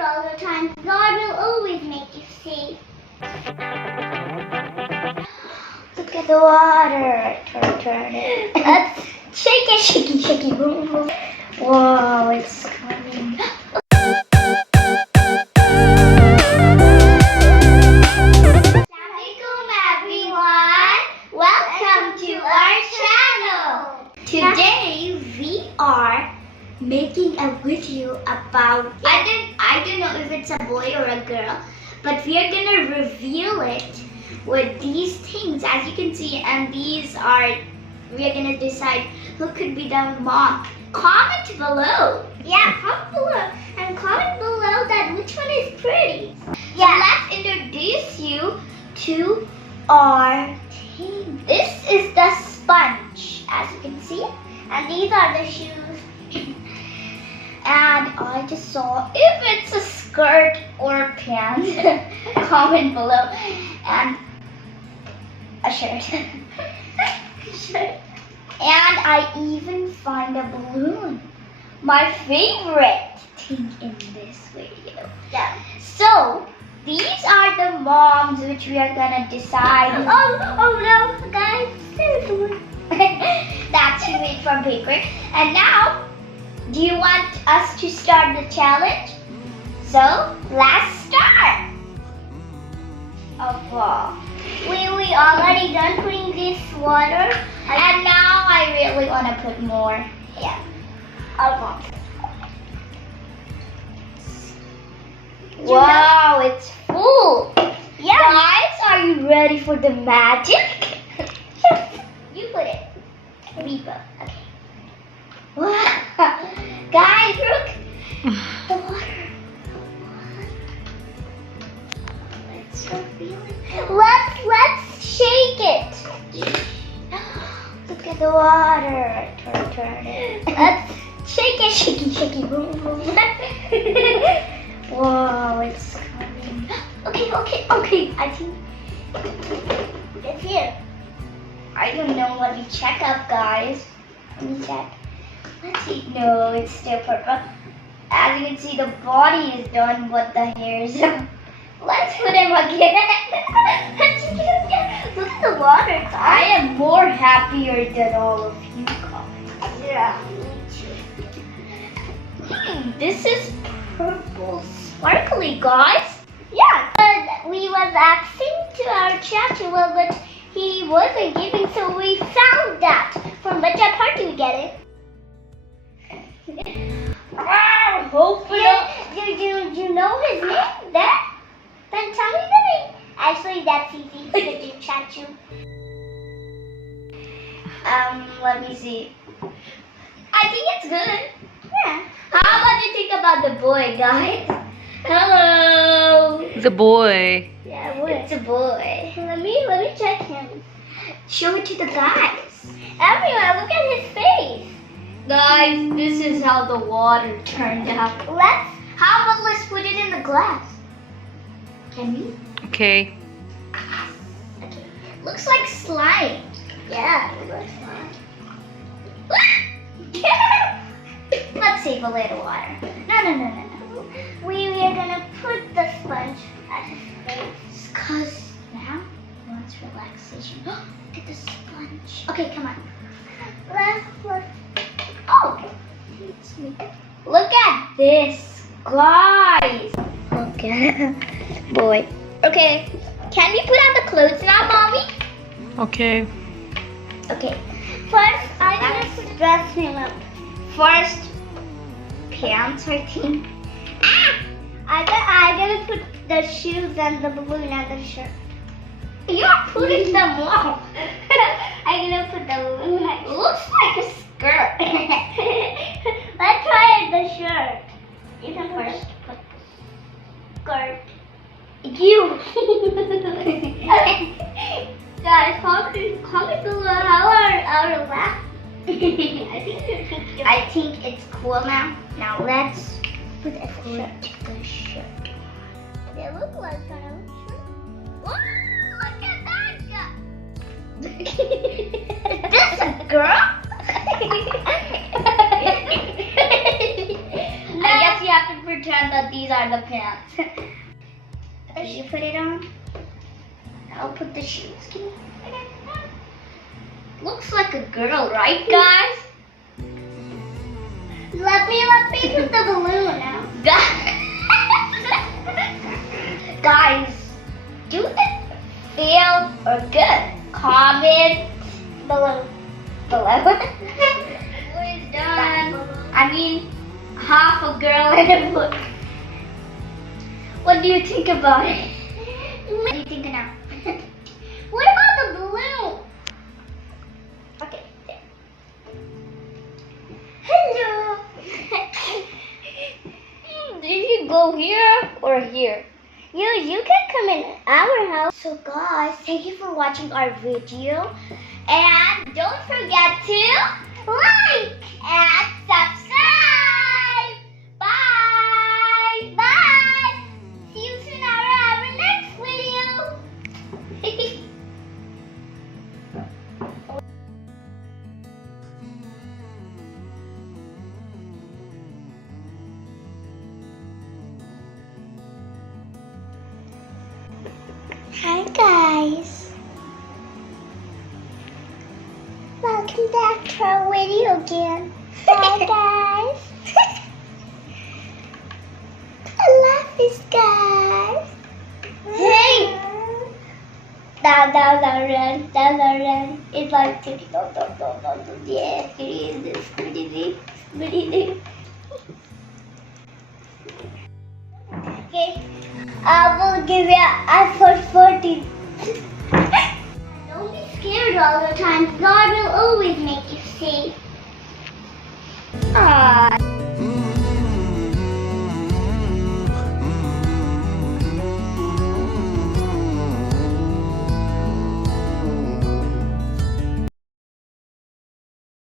scared all the time. God will always make you safe. Look at the water. Turn it. Let's shake it, shaky, boom, boom. Whoa, it's coming. Assalamualaikum everyone. Welcome to our channel. Today we are making a video about, I don't know if it's a boy or a girl, but we are gonna reveal it with these things, as you can see, and these are, we are gonna decide who could be the mom. Comment below. Yeah, comment below and comment below that which one is pretty. Yeah. So let's introduce you to our team. This is the sponge, as you can see, and these are the shoes. And I just saw if it's a skirt or pants. Comment below. And a shirt. And I even find a balloon. My favorite thing in this video. Yeah. So these are the moms which we are gonna decide. Oh no, guys, there's one. That's too big for paper. And now, do you want us to start the challenge? So let's start. We already done putting this water, and now I really want to put more. Yeah. Wow, it's full. Yeah. Guys, are you ready for the magic? You put it. Me put. Okay. Wow. Guys, look. The water. Let's start feeling. Let's shake it. Look at the water. Turn it. Let's shake it, shaky, boom, boom. Whoa, it's coming. Okay. I think it's here. I don't know. Let me check up, guys. Let me check. Let's see. No, it's still purple. As you can see, the body is done, but the hair is. Let's put him again. Look at the water. I am more happier than all of you guys. Yeah, me too. This is purple sparkly, guys. Yeah. We was asking to our chacha, but he wasn't giving, so we found that. From which party we get it? Wow, hopefully. You know his name there? Then tell me the name. Actually, that's easy to do, Chachu. Let me see. I think it's good. Yeah. How about you think about the boy, guys? Hello. The boy. Yeah, boy. It's a boy. Let me check him. Show it to the guys. Everyone, look at his face. Guys, this is how the water turned out. How about let's put it in the glass? Can we? Okay. Okay. Looks like slime. Yeah, it looks slime. Let's save a little water. No. We are gonna put the sponge at his face. Cause now he wants relaxation. Look at the sponge. Okay, come on. Let's. Oh, look at this, guys. Okay, boy. Okay, can we put on the clothes now, mommy? Okay. Okay. First, I'm gonna dress him up. First, pants, I think. I'm gonna put the shoes and the balloon and the shirt. You're putting them on. I'm gonna put the balloon. It looks like a skirt. Let's try the shirt. You can first put the skirt. You. Guys, comment below how our laugh. I think it's cool now. Now let's put the shirt. They look like kind of shirt. Wow, look at that guy. Is this a girl? I guess you have to pretend that these are the pants. You put it on. I'll put the shoes. Looks like a girl, right, guys? Let me put the balloon now. Guys, do it feel or good? Comment below. It's done. I mean, half a girl and a boy. What do you think about it? What do you think now? What about the balloon? Okay, there. Hello. Did you go here or here? You can come in our house. So guys, thank you for watching our video. And don't forget to like and subscribe. Bye. Bye. See you soon on our next video. Hi guys. Welcome back to our video again. Hi guys. I love this guys. Hey! Down, run. It's like yeah, it is. Okay, I will give you an iPhone 14. Don't be scared all the time. God will always make you safe. Aww.